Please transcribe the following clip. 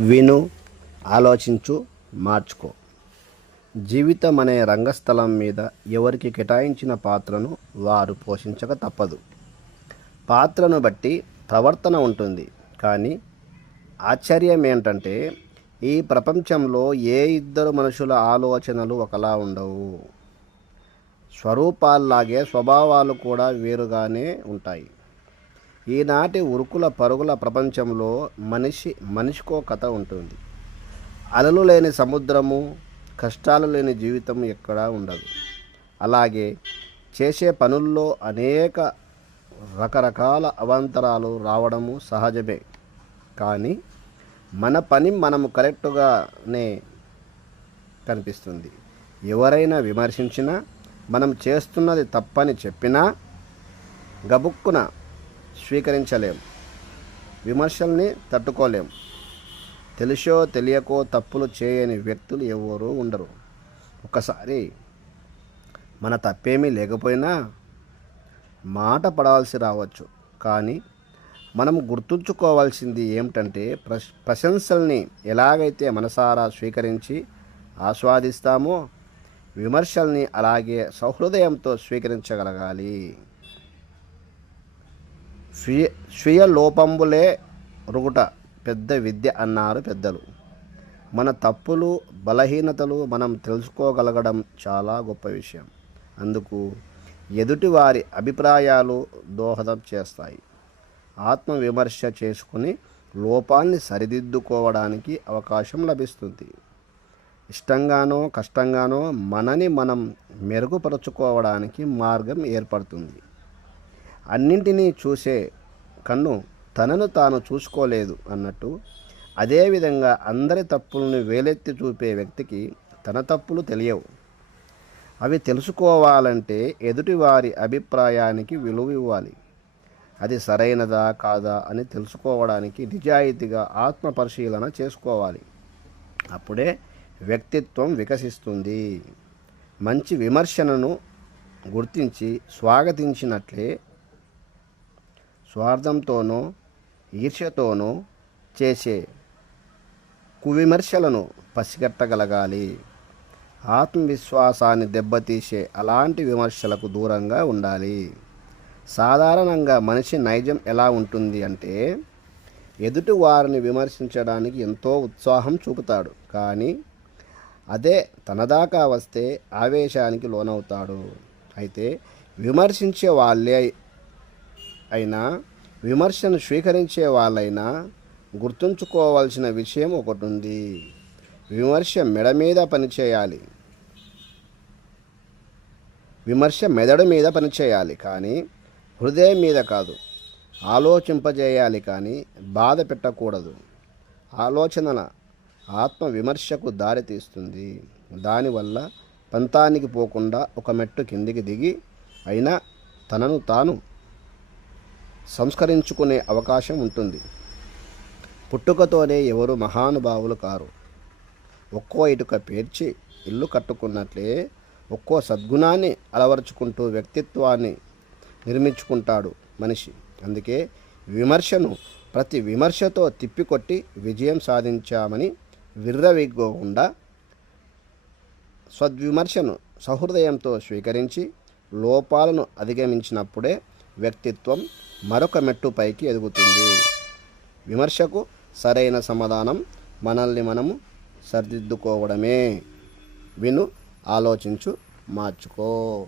విను ఆలోచించు మార్చుకో. జీవితం అనే రంగస్థలం మీద ఎవరికి కేటాయించిన పాత్రను వారు పోషించక తప్పదు. పాత్రను బట్టి ప్రవర్తన ఉంటుంది. కానీ ఆశ్చర్యం ఏంటంటే ఈ ప్రపంచంలో ఏ ఇద్దరు మనుషుల ఆలోచనలు ఒకలా ఉండవు. స్వరూపాల్లాగే స్వభావాలు కూడా వేరుగానే ఉంటాయి. ఈనాటి ఉరుకుల పరుగుల ప్రపంచంలో మనిషి మనిషికో కథ ఉంటుంది. అలలు లేని సముద్రము కష్టాలు లేని జీవితం ఎక్కడా ఉండదు. అలాగే చేసే పనుల్లో అనేక రకరకాల అవాంతరాలు రావడము సహజమే. కానీ మన పని మనము కరెక్టుగానే కనిపిస్తుంది. ఎవరైనా విమర్శించినా మనం చేస్తున్నది తప్పని చెప్పినా గబుక్కున స్వీకరించలేం. విమర్శల్ని తట్టుకోలేం. తెలుసో తెలియకో తప్పులు చేయని వ్యక్తులు ఎవరూ ఉండరు. ఒకసారి మన తప్పేమీ లేకపోయినా మాట పడాల్సి రావచ్చు. కానీ మనం గుర్తుంచుకోవాల్సింది ఏమిటంటే ప్రశ ప్రశంసల్ని ఎలాగైతే మనసారా స్వీకరించి ఆస్వాదిస్తామో విమర్శల్ని అలాగే సహృదయంతో స్వీకరించగలగాలి. స్వీయ స్వీయ లోపంబులే రుగుట పెద్ద విద్య అన్నారు పెద్దలు. మన తప్పులు బలహీనతలు మనం తెలుసుకోగలగడం చాలా గొప్ప విషయం. అందుకు ఎదుటివారి అభిప్రాయాలు దోహదం చేస్తాయి. ఆత్మవిమర్శ చేసుకుని లోపాన్ని సరిదిద్దుకోవడానికి అవకాశం లభిస్తుంది. ఇష్టంగానో కష్టంగానో మనని మనం మెరుగుపరుచుకోవడానికి మార్గం ఏర్పడుతుంది. అన్నింటినీ చూసే కన్ను తనను తాను చూసుకోలేదు అన్నట్టు అదేవిధంగా అందరి తప్పులను వేలెత్తి చూపే వ్యక్తికి తన తప్పులు తెలియవు. అవి తెలుసుకోవాలంటే ఎదుటివారి అభిప్రాయానికి విలువ ఇవ్వాలి. అది సరైనదా కాదా అని తెలుసుకోవడానికి నిజాయితీగా ఆత్మ పరిశీలన చేసుకోవాలి. అప్పుడే వ్యక్తిత్వం వికసిస్తుంది. మంచి విమర్శనను గుర్తించి స్వాగతించినట్లే స్వార్థంతోనో ఈర్ష్యతోనో చేసే కువిమర్శలను పసిగట్టగలగాలి. ఆత్మవిశ్వాసాన్ని దెబ్బతీసే అలాంటి విమర్శలకు దూరంగా ఉండాలి. సాధారణంగా మనిషి నైజం ఎలా ఉంటుంది అంటే ఎదుటి వారిని విమర్శించడానికి ఎంతో ఉత్సాహం చూపుతాడు. కానీ అదే తనదాకా వస్తే ఆవేశానికి లోనవుతాడు. అయితే విమర్శించే వాళ్ళే అయినా విమర్శను స్వీకరించే వాళ్ళైనా గుర్తుంచుకోవాల్సిన విషయం ఒకటి ఉంది విమర్శ మెడ మీద పనిచేయాలి. విమర్శ మెదడు మీద పనిచేయాలి కానీ హృదయం మీద కాదు. ఆలోచింపజేయాలి కానీ బాధ పెట్టకూడదు. ఆలోచనల ఆత్మ విమర్శకు దారితీస్తుంది దానివల్ల పంతానికి పోకుండా ఒక మెట్టు కిందికి దిగి అయినా తనను తాను సంస్కరించుకునే అవకాశం ఉంటుంది. పుట్టుకతోనే ఎవరు మహానుభావులు కారు. ఒక్కో ఇటుక పేర్చి ఇల్లు కట్టుకున్నట్లే ఒక్కో సద్గుణాన్ని అలవరుచుకుంటూ వ్యక్తిత్వాన్ని నిర్మించుకుంటాడు మనిషి. అందుకే విమర్శను ప్రతి విమర్శతో తిప్పికొట్టి విజయం సాధించామని విర్రవిగోకుండా సద్విమర్శను సహృదయంతో స్వీకరించి లోపాలను అధిగమించినప్పుడే వ్యక్తిత్వం మరొక మెట్టు పైకి ఎదుగుతుంది. విమర్శకు సరైన సమాధానం మనల్ని మనము సరిదిద్దుకోవడమే. విను ఆలోచించు మార్చుకో.